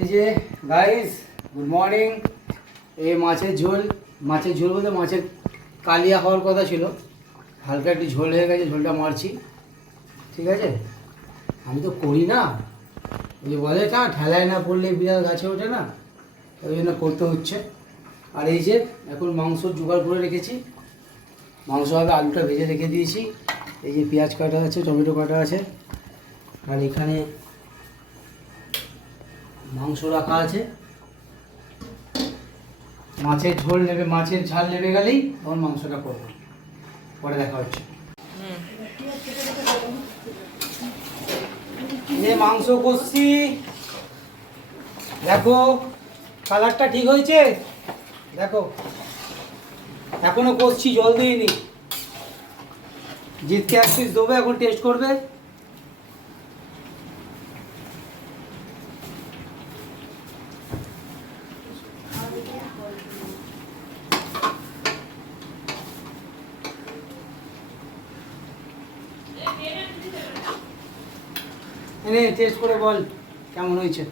এই যে guys good morning. এই মাছের ঝোল বলতে মাছের কালিয়া হওয়ার কথা ছিল, হালকা একটু ঝোল হয়ে গেছে, ঝোলটা মারছি। ঠিক আছে, আমি তো করি না, ওই বলে না ঠেলায় না পড়লে বিড়াল গাছে ওঠে না, ওই জন্য করতে হচ্ছে। আর এই যে এখন মাংস জোগাড় করে রেখেছি, মাংস হবে, আলুটা ভেজে রেখে দিয়েছি। এই যে পেঁয়াজ কাটা আছে, টমেটো কাটা আছে, আর এখানে মাংস রাখা আছে। মাছের ঝোল নেবে, মাছের ঝাল নেবে গেলেই তখন মাংসটা করবো, পরে দেখা হচ্ছে। যে মাংস কষছি, দেখো কালারটা ঠিক হয়েছে, দেখো এখনো কষছি, জল দিইনি। জিতকে এক পিস দেবো, এখন টেস্ট করবে। এনে টেস্ট করে বল কেমন হয়েছে।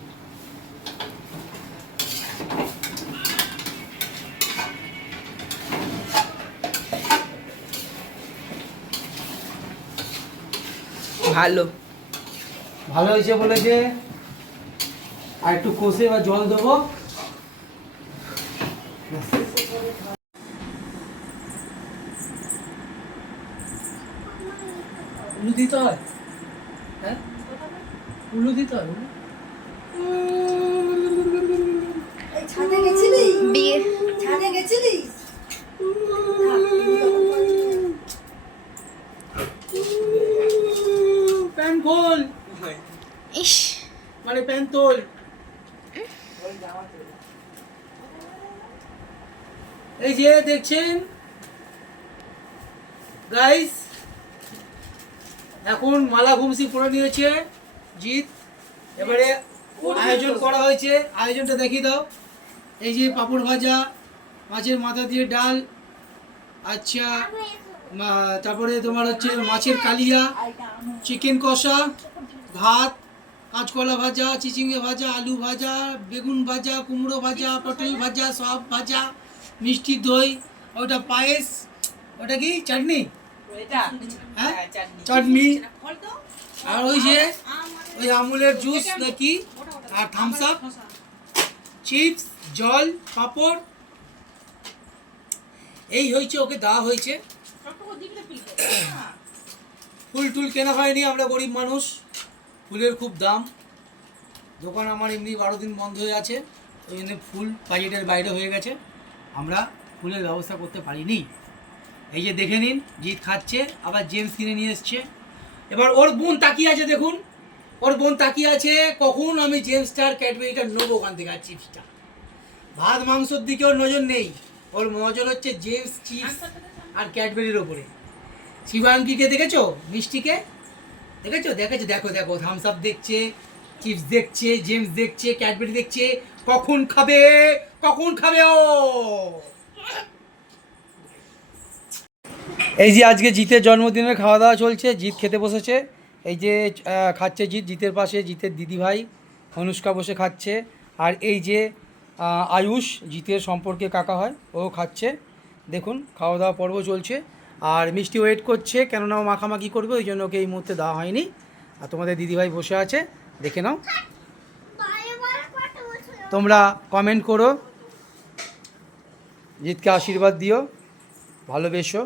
ভালো ভালো হয়েছে বলেছে, আর একটু কষে বা জল দেবো। উলু দিতে হয়, হ্যাঁ উলু দিতে হয়। ছাদে গেছিলি? বিয়ে ছাদে গেছিলিস? প্যান খোল, ইস মানে প্যান তোল। এই যে দেখছেন গাইস, এখন মালা ঘুমসি পরে নিয়েছে জিৎ। এবারে আয়োজন করা হয়েছে, আয়োজনটা দেখিয়ে দাও। এই যে পাঁপড় ভাজা, মাছের মাথা দিয়ে ডাল, আচ্ছা তারপরে তোমার হচ্ছে মাছের কালিয়া, চিকেন কষা, ভাত, কাঁচকলা ভাজা, চিচিঙ্গে ভাজা, আলু ভাজা, বেগুন ভাজা, কুমড়ো ভাজা, পটল ভাজা, সব ভাজা, মিষ্টি দই, ওটা পায়েস, ওটা কি চাটনি, হ্যাঁ চাটনি, আর ওই যে ওই আমুলের জুস নাকি, আর থামস আপ, চিপস, জল, পাঁপড়, এই হয়েছে, ওকে দেওয়া হয়েছে। ফুল টুল কেনা হয়নি, আমরা গরিব মানুষ, ফুলের খুব দাম, দোকান আমার এমনি 12 দিন বন্ধ হয়ে আছে, ওই জন্য ফুল বাজেটের বাইরে হয়ে গেছে, আমরা ফুলের ব্যবস্থা করতে পারিনি। এই যে দেখে নিন, জিৎ খাচ্ছে, আবার জেমস কিনে নিয়ে এসছে। এবার ওর বোন তাকিয়ে আছে, দেখুন ওর বোন তাকিয়ে আছে কখন আমি জেমসটার ক্যাডবেরিটা নেবো ওখান থেকে, আর চিপসটা। ভাত মাংসর দিকে ওর নজর নেই, ওর নজর হচ্ছে জেমস চিপস আর ক্যাডবেরির ওপরে। শিবাঙ্গীকে দেখেছো, মিষ্টিকে দেখেছো, দেখেছো, দেখো দেখো, থামস আপ দেখছে, চিপস দেখছে, জেমস দেখছে, ক্যাডবেরি দেখছে, কখন খাবে, কখন খাবে ও। এই যে আজকে জিতের জন্মদিনের খাওয়া দাওয়া চলছে, জিত খেতে বসেছে। এই যে খাচ্ছে জিত, জিতের পাশে জিতের দিদিভাই অনুষ্কা বসে খাচ্ছে। আর এই যে আয়ুষ, জিতের সম্পর্কে কাকা হয়, ও খাচ্ছে। দেখুন খাওয়া দাওয়া পর্ব চলছে, আর মিষ্টি ওয়েট করছে, কেননা ও মাখামাখি করবে, ওই জন্য ওকে এই মুহূর্তে দেওয়া হয়নি। আর তোমাদের দিদিভাই বসে আছে, দেখে নাও। তোমরা কমেন্ট করো, জিতকে আশীর্বাদ দিও, ভালোবেসো।